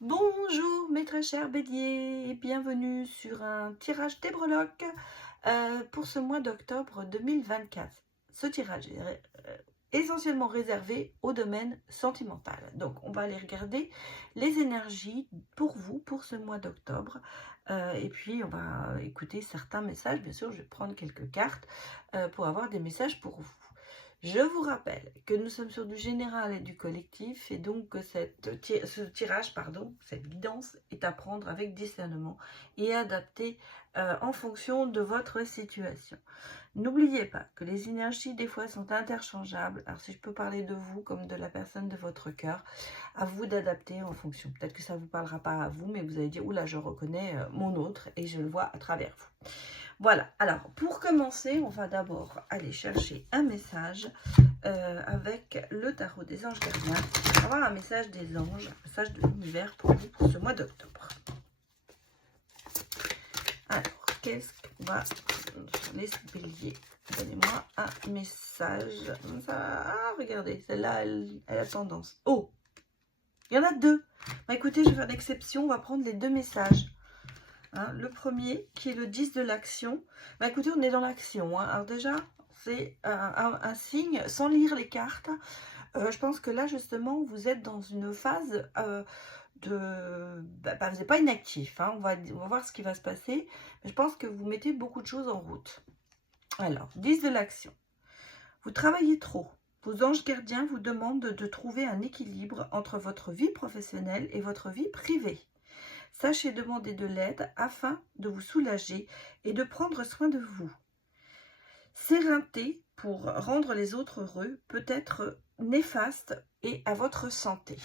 Bonjour mes très chers béliers, et bienvenue sur un tirage des breloques pour ce mois d'octobre 2024. Ce tirage est essentiellement réservé au domaine sentimental. Donc on va aller regarder les énergies pour vous pour ce mois d'octobre. Et puis on va écouter certains messages. Bien sûr, je vais prendre quelques cartes pour avoir des messages pour vous. Je vous rappelle que nous sommes sur du général et du collectif et donc que ce tirage, cette guidance est à prendre avec discernement et adapté en fonction de votre situation. N'oubliez pas que les énergies des fois sont interchangeables. Alors si je peux parler de vous comme de la personne de votre cœur, à vous d'adapter en fonction. Peut-être que ça ne vous parlera pas à vous, mais vous allez dire, oula, je reconnais mon autre et je le vois à travers vous. Voilà, alors pour commencer, on va d'abord aller chercher un message avec le tarot des anges gardiens. On va avoir un message des anges, un message de l'univers pour vous pour ce mois d'octobre. Alors, qu'est-ce qu'on va sur les béliers? Donnez-moi un message. Ah, regardez, celle-là, elle a tendance. Oh, il y en a deux. Bah, écoutez, je vais faire une exception, on va prendre les deux messages. Hein, le premier, qui est le 10 de l'action. Bah, écoutez, on est dans l'action. Hein. Alors déjà, c'est un signe, sans lire les cartes. Je pense que là, justement, vous êtes dans une phase vous n'êtes pas inactif. Hein. On va voir ce qui va se passer. Mais je pense que vous mettez beaucoup de choses en route. Alors, 10 de l'action. Vous travaillez trop. Vos anges gardiens vous demandent de trouver un équilibre entre votre vie professionnelle et votre vie privée. Sachez demander de l'aide afin de vous soulager et de prendre soin de vous. S'éreinter pour rendre les autres heureux peut être néfaste et à votre santé.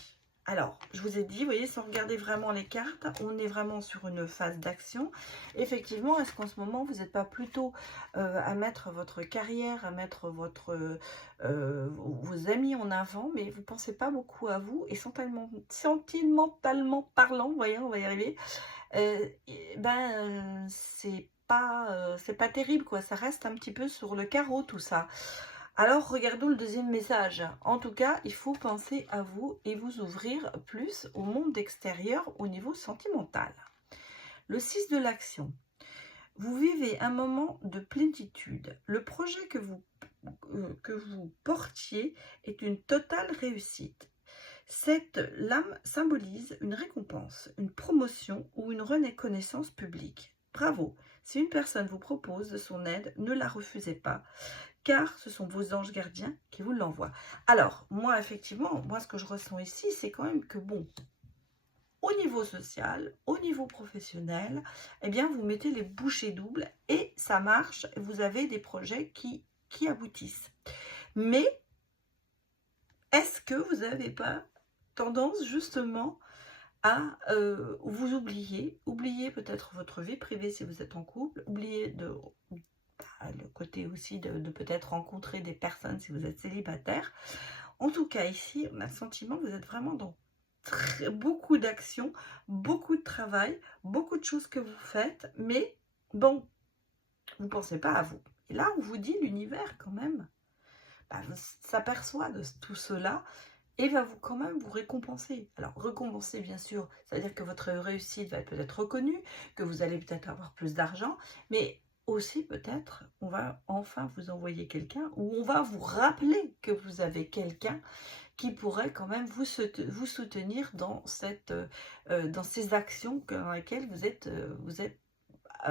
Alors, je vous ai dit, vous voyez, sans regarder vraiment les cartes, on est vraiment sur une phase d'action. Effectivement, est-ce qu'en ce moment, vous n'êtes pas plutôt à mettre votre carrière, à mettre vos amis en avant, mais vous ne pensez pas beaucoup à vous, et sentimentalement parlant, vous voyez, on va y arriver, c'est pas terrible, quoi. Ça reste un petit peu sur le carreau, tout ça. Alors, regardons le deuxième message. En tout cas, il faut penser à vous et vous ouvrir plus au monde extérieur au niveau sentimental. Le 6 de l'action. Vous vivez un moment de plénitude. Le projet que vous portiez est une totale réussite. Cette lame symbolise une récompense, une promotion ou une reconnaissance publique. Bravo! Si une personne vous propose son aide, ne la refusez pas, car ce sont vos anges gardiens qui vous l'envoient. Alors, moi, effectivement, ce que je ressens ici, c'est quand même que, bon, au niveau social, au niveau professionnel, eh bien, vous mettez les bouchées doubles et ça marche, vous avez des projets qui aboutissent. Mais, est-ce que vous n'avez pas tendance, justement, à vous oublier peut-être votre vie privée si vous êtes en couple, oublier le côté aussi de peut-être rencontrer des personnes si vous êtes célibataire. En tout cas, ici, on a le sentiment que vous êtes vraiment dans beaucoup d'actions, beaucoup de travail, beaucoup de choses que vous faites, mais bon, vous ne pensez pas à vous. Et là, on vous dit l'univers quand même, s'aperçoit de tout cela et va quand même vous récompenser. Alors, récompenser, bien sûr, ça veut dire que votre réussite va peut-être reconnue, que vous allez peut-être avoir plus d'argent, mais aussi peut-être, on va enfin vous envoyer quelqu'un ou on va vous rappeler que vous avez quelqu'un qui pourrait quand même vous soutenir dans ces actions dans lesquelles vous êtes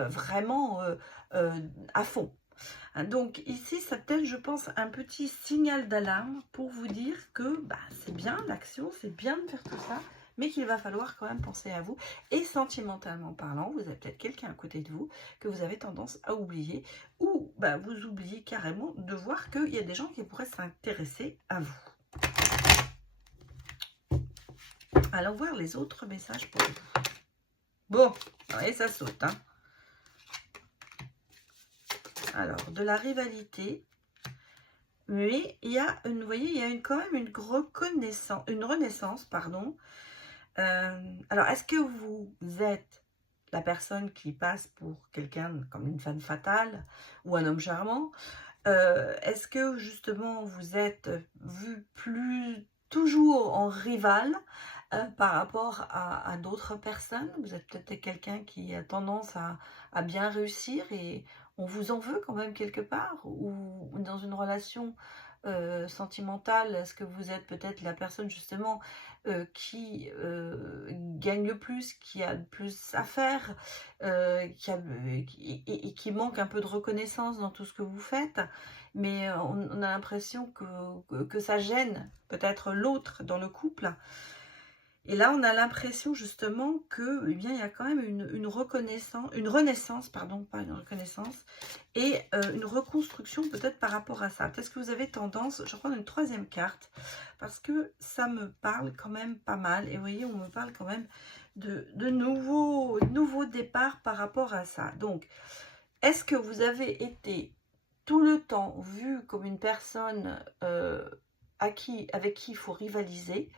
vraiment à fond. Donc ici, ça peut-être, je pense, un petit signal d'alarme pour vous dire que c'est bien l'action, c'est bien de faire tout ça, mais qu'il va falloir quand même penser à vous. Et sentimentalement parlant, vous avez peut-être quelqu'un à côté de vous que vous avez tendance à oublier, ou vous oubliez carrément de voir qu'il y a des gens qui pourraient s'intéresser à vous. Allons voir les autres messages pour vous. Bon, et ça saute, hein. Alors, de la rivalité, mais il y a, vous voyez, il y a quand même une renaissance, pardon. Alors, est-ce que vous êtes la personne qui passe pour quelqu'un comme une femme fatale ou un homme charmant? Est-ce que justement vous êtes vu toujours en rival? par rapport à d'autres personnes. Vous êtes peut-être quelqu'un qui a tendance à bien réussir et on vous en veut quand même quelque part. Ou dans une relation sentimentale, est-ce que vous êtes peut-être la personne justement qui gagne le plus, qui a le plus à faire, et qui manque un peu de reconnaissance dans tout ce que vous faites, mais on a l'impression que ça gêne peut-être l'autre dans le couple. Et là, on a l'impression justement que, eh bien, il y a quand même une reconnaissance, une renaissance, pardon, pas une reconnaissance, et une reconstruction peut-être par rapport à ça. Peut-être que vous avez tendance, je vais prendre une troisième carte, parce que ça me parle quand même pas mal. Et vous voyez, on me parle quand même de nouveaux départs par rapport à ça. Donc, est-ce que vous avez été tout le temps vu comme une personne avec qui il faut rivaliser?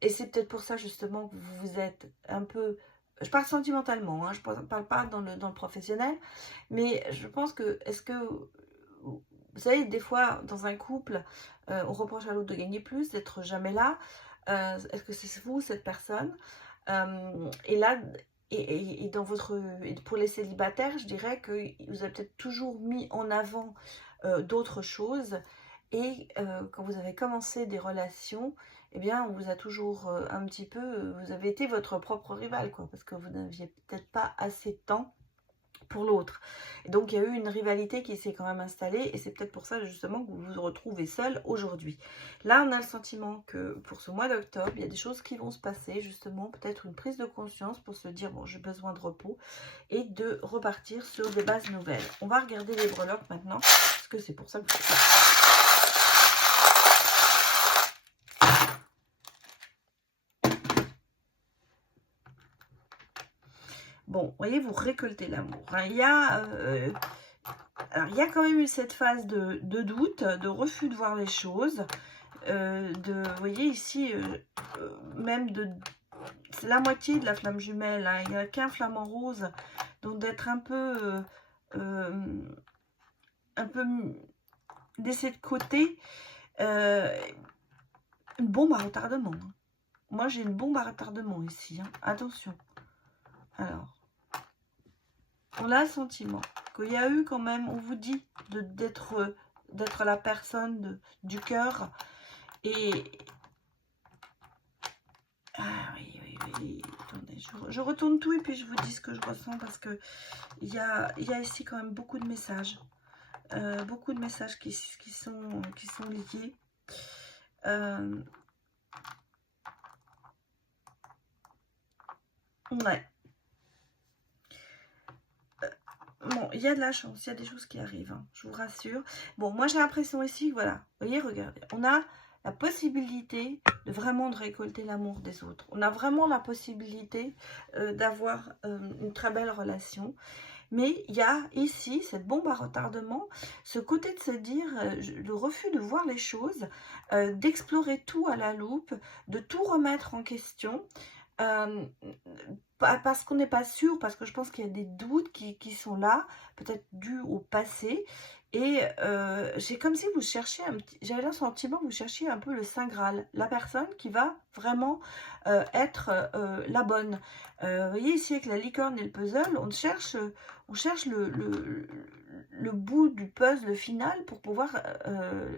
Et c'est peut-être pour ça justement que vous êtes un peu, je parle sentimentalement, hein, je ne parle pas dans le professionnel, mais je pense que, est-ce que, vous savez, des fois dans un couple, on reproche à l'autre de gagner plus, d'être jamais là. Est-ce que c'est vous cette personne? Et là, et dans votre, et pour les célibataires, je dirais que vous avez peut-être toujours mis en avant d'autres choses. Et quand vous avez commencé des relations, eh bien, on vous a toujours un petit peu, vous avez été votre propre rival, quoi, parce que vous n'aviez peut-être pas assez de temps pour l'autre. Et donc, il y a eu une rivalité qui s'est quand même installée, et c'est peut-être pour ça, justement, que vous vous retrouvez seul aujourd'hui. Là, on a le sentiment que pour ce mois d'octobre, il y a des choses qui vont se passer, justement, peut-être une prise de conscience pour se dire, bon, j'ai besoin de repos, et de repartir sur des bases nouvelles. On va regarder les breloques maintenant, parce que c'est pour ça que je fais ça. Bon, vous voyez, vous récoltez l'amour. Hein. Il y a quand même eu cette phase de doute, de refus de voir les choses. Vous voyez ici, même c'est la moitié de la flamme jumelle. Hein. Il n'y a qu'un flamant rose. Donc d'être un peu laissé de côté. Une bombe à retardement. Hein. Moi, j'ai une bombe à retardement ici. Hein. Attention. Alors. On a le sentiment qu'il y a eu quand même, on vous dit, d'être la personne du cœur. Et... Ah oui. Attendez, je retourne tout et puis je vous dis ce que je ressens parce que il y a ici quand même beaucoup de messages. Beaucoup de messages qui sont liés. Ouais. Bon, il y a de la chance, il y a des choses qui arrivent, hein, je vous rassure. Bon, moi j'ai l'impression ici, voilà, vous voyez, regardez, on a la possibilité de vraiment de récolter l'amour des autres. On a vraiment la possibilité d'avoir une très belle relation. Mais il y a ici cette bombe à retardement, ce côté de se dire, le refus de voir les choses, d'explorer tout à la loupe, de tout remettre en question. Parce qu'on n'est pas sûr, parce que je pense qu'il y a des doutes qui sont là, peut-être dus au passé. Et j'ai comme si vous cherchiez j'avais le sentiment que vous cherchiez un peu le Saint Graal, la personne qui va vraiment être la bonne. Vous voyez ici avec la licorne et le puzzle, on cherche le bout du puzzle final pour pouvoir,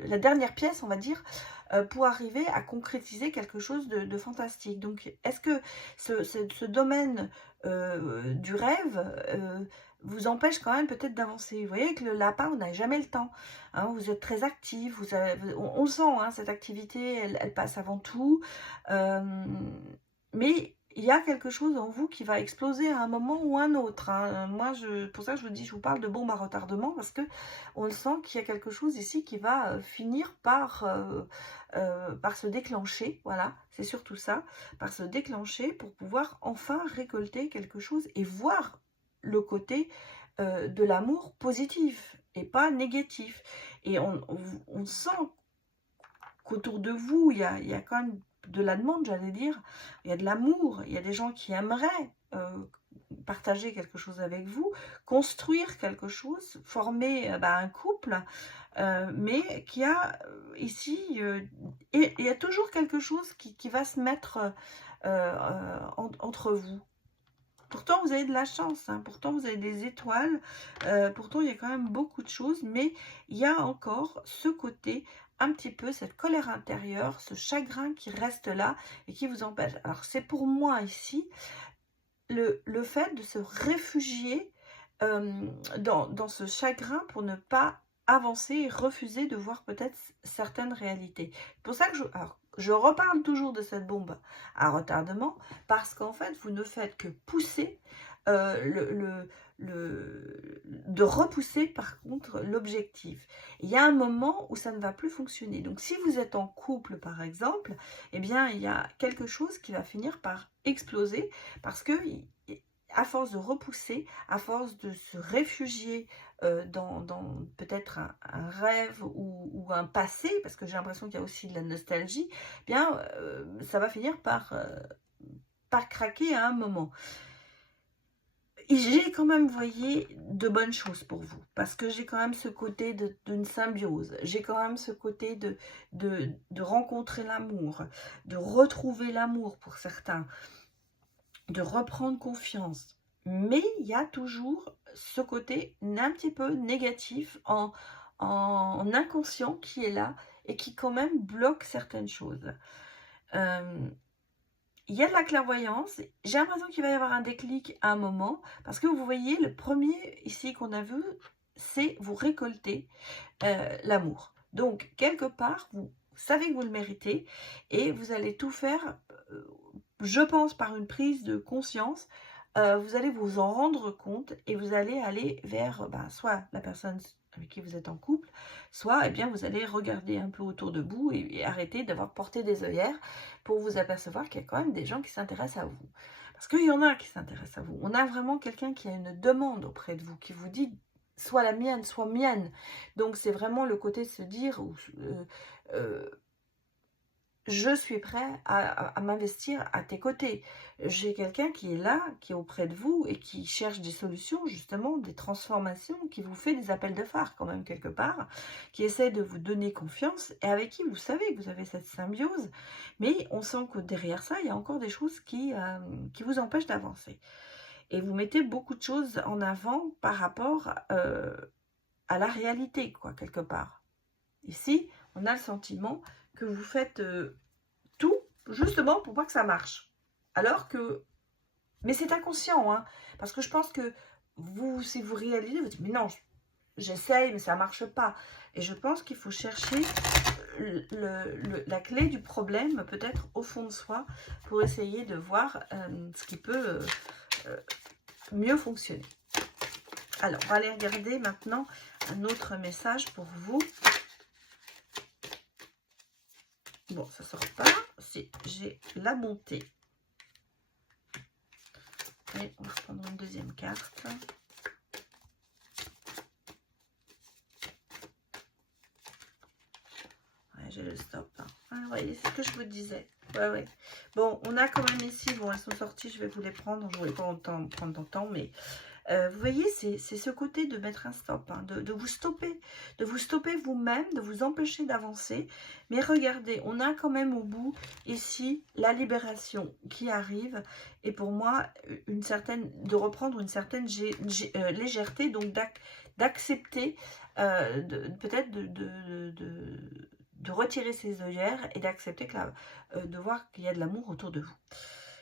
la dernière pièce, on va dire, pour arriver à concrétiser quelque chose de fantastique. Donc, est-ce que ce domaine du rêve vous empêche quand même peut-être d'avancer? Vous voyez, avec le lapin, on n'a jamais le temps. Hein, vous êtes très actif, on le sent, hein, cette activité, elle passe avant tout. Mais il y a quelque chose en vous qui va exploser à un moment ou un autre. Hein. Moi, pour ça, je vous dis, je vous parle de bombe à retardement parce que on le sent qu'il y a quelque chose ici qui va finir par se déclencher. Voilà, c'est surtout ça, par se déclencher pour pouvoir enfin récolter quelque chose et voir le côté de l'amour positif et pas négatif. Et on sent qu'autour de vous, il y a quand même de la demande, j'allais dire, il y a de l'amour, il y a des gens qui aimeraient partager quelque chose avec vous, construire quelque chose, former un couple, mais qui a ici, et il y a toujours quelque chose qui va se mettre entre vous. Pourtant, vous avez de la chance, hein, pourtant, vous avez des étoiles, pourtant, il y a quand même beaucoup de choses, mais il y a encore ce côté, un petit peu, cette colère intérieure, ce chagrin qui reste là et qui vous empêche. Alors, c'est pour moi ici, le fait de se réfugier dans ce chagrin pour ne pas avancer et refuser de voir peut-être certaines réalités. C'est pour ça que je reparle toujours de cette bombe à retardement, parce qu'en fait, vous ne faites que pousser, de repousser par contre l'objectif. Il y a un moment où ça ne va plus fonctionner. Donc si vous êtes en couple par exemple, eh bien il y a quelque chose qui va finir par exploser, parce que à force de repousser, à force de se réfugier dans peut-être un rêve ou un passé, parce que j'ai l'impression qu'il y a aussi de la nostalgie, eh bien ça va finir par craquer à un moment. Et j'ai quand même, vous voyez, de bonnes choses pour vous, parce que j'ai quand même ce côté d'une symbiose, j'ai quand même ce côté de rencontrer l'amour, de retrouver l'amour pour certains, de reprendre confiance. Mais il y a toujours ce côté un petit peu négatif en inconscient qui est là et qui quand même bloque certaines choses. Il y a de la clairvoyance. J'ai l'impression qu'il va y avoir un déclic à un moment, parce que vous voyez, le premier ici qu'on a vu, c'est vous récolter l'amour. Donc, quelque part, vous savez que vous le méritez et vous allez tout faire, je pense, par une prise de conscience. Vous allez vous en rendre compte et vous allez aller vers soit la personne avec qui vous êtes en couple, soit vous allez regarder un peu autour de vous et arrêter d'avoir porté des œillères pour vous apercevoir qu'il y a quand même des gens qui s'intéressent à vous. Parce qu'il y en a qui s'intéressent à vous. On a vraiment quelqu'un qui a une demande auprès de vous, qui vous dit soit la mienne, soit mienne. Donc c'est vraiment le côté de se dire je suis prêt à m'investir à tes côtés. J'ai quelqu'un qui est là, qui est auprès de vous et qui cherche des solutions, justement, des transformations, qui vous fait des appels de phare quand même quelque part, qui essaie de vous donner confiance et avec qui vous savez que vous avez cette symbiose, mais on sent que derrière ça, il y a encore des choses qui vous empêchent d'avancer. Et vous mettez beaucoup de choses en avant par rapport à la réalité, quoi, quelque part. Ici, on a le sentiment que vous faites tout justement pour pas que ça marche. Alors que, mais c'est inconscient, hein, parce que je pense que vous, si vous réalisez, vous dites, mais non, j'essaye, mais ça marche pas. Et je pense qu'il faut chercher la clé du problème, peut-être au fond de soi, pour essayer de voir ce qui peut mieux fonctionner. Alors, on va aller regarder maintenant un autre message pour vous. Bon, ça sort pas. Si j'ai la bonté. Et on va prendre une deuxième carte. Ouais, j'ai le stop. Hein. Ah, ouais, c'est ce que je vous disais. Ouais. Bon, on a quand même ici, bon, elles sont sorties, je vais vous les prendre. Je ne voulais pas prendre dans le temps, mais vous voyez, c'est ce côté de mettre un stop, hein, de vous stopper vous-même, de vous empêcher d'avancer. Mais regardez, on a quand même au bout, ici, la libération qui arrive. Et pour moi, de reprendre une certaine légèreté, donc d'accepter, peut-être de retirer ses œillères et d'accepter de voir qu'il y a de l'amour autour de vous.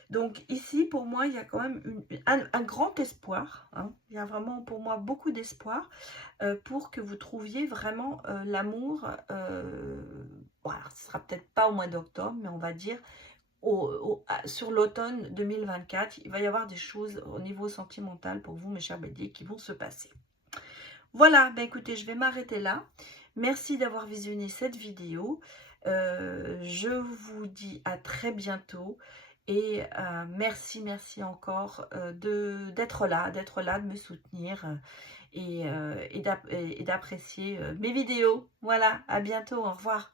Donc ici, pour moi, il y a quand même un grand espoir. Hein. Il y a vraiment pour moi beaucoup d'espoir pour que vous trouviez vraiment l'amour. Voilà, ce ne sera peut-être pas au mois d'octobre, mais on va dire sur l'automne 2024. Il va y avoir des choses au niveau sentimental pour vous, mes chers béliers, qui vont se passer. Voilà, ben écoutez, je vais m'arrêter là. Merci d'avoir visionné cette vidéo. Je vous dis à très bientôt. Et merci encore d'être là, de me soutenir et d'apprécier mes vidéos. Voilà, à bientôt, au revoir.